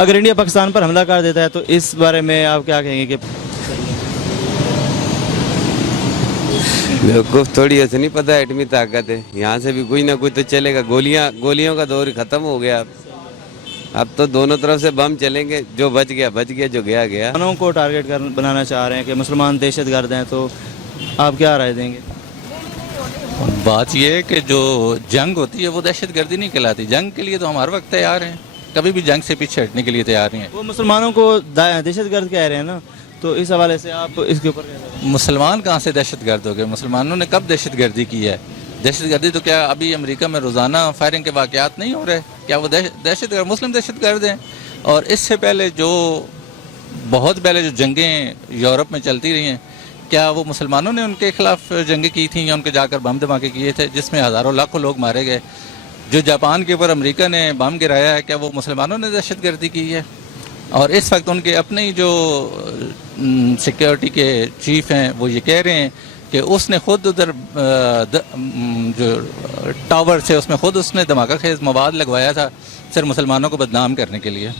اگر انڈیا پاکستان پر حملہ کر دیتا ہے تو اس بارے میں آپ کیا کہیں گے کہ کو تھوڑی ایسے نہیں پتہ ایٹمی طاقت ہے، یہاں سے بھی کوئی نہ کوئی تو چلے گا. گولیوں کا دور ختم ہو گیا. اب تو دونوں طرف سے بم چلیں گے، جو بچ گیا بچ گیا، جو گیا گیا. مسلمانوں کو ٹارگٹ بنانا چاہ رہے ہیں کہ مسلمان دہشت گرد ہیں، تو آپ کیا رائے دیں گے؟ بات یہ ہے کہ جو جنگ ہوتی ہے وہ دہشت گردی نہیں کہلاتی. جنگ کے لیے تو ہم ہر وقت تیار ہیں، کبھی بھی جنگ سے پیچھے ہٹنے کے لیے تیار نہیں ہیں. وہ مسلمانوں کو دہشت گرد کہہ رہے ہیں نا، تو اس حوالے سے آپ اس کے اوپر کیا کہیں گے؟ مسلمان کہاں سے دہشت گرد ہو گئے؟ مسلمانوں نے کب دہشت گردی کی ہے؟ دہشت گردی تو کیا ابھی امریکہ میں روزانہ فائرنگ کے واقعات نہیں ہو رہے؟ کیا وہ دہشت گرد مسلم دہشت گرد ہیں؟ اور اس سے پہلے بہت پہلے جو جنگیں یورپ میں چلتی رہی ہیں، کیا وہ مسلمانوں نے ان کے خلاف جنگیں کی تھیں یا ان کے جا کر بم دھماکے کیے تھے جس میں ہزاروں لاکھوں لوگ مارے گئے؟ جو جاپان کے اوپر امریکہ نے بم گرایا ہے، کیا وہ مسلمانوں نے دہشت گردی کی ہے؟ اور اس وقت ان کے اپنے ہی جو سیکیورٹی کے چیف ہیں وہ یہ کہہ رہے ہیں کہ اس نے خود ادھر جو ٹاور سے اس میں خود اس نے دھماکہ خیز مواد لگوایا تھا صرف مسلمانوں کو بدنام کرنے کے لیے.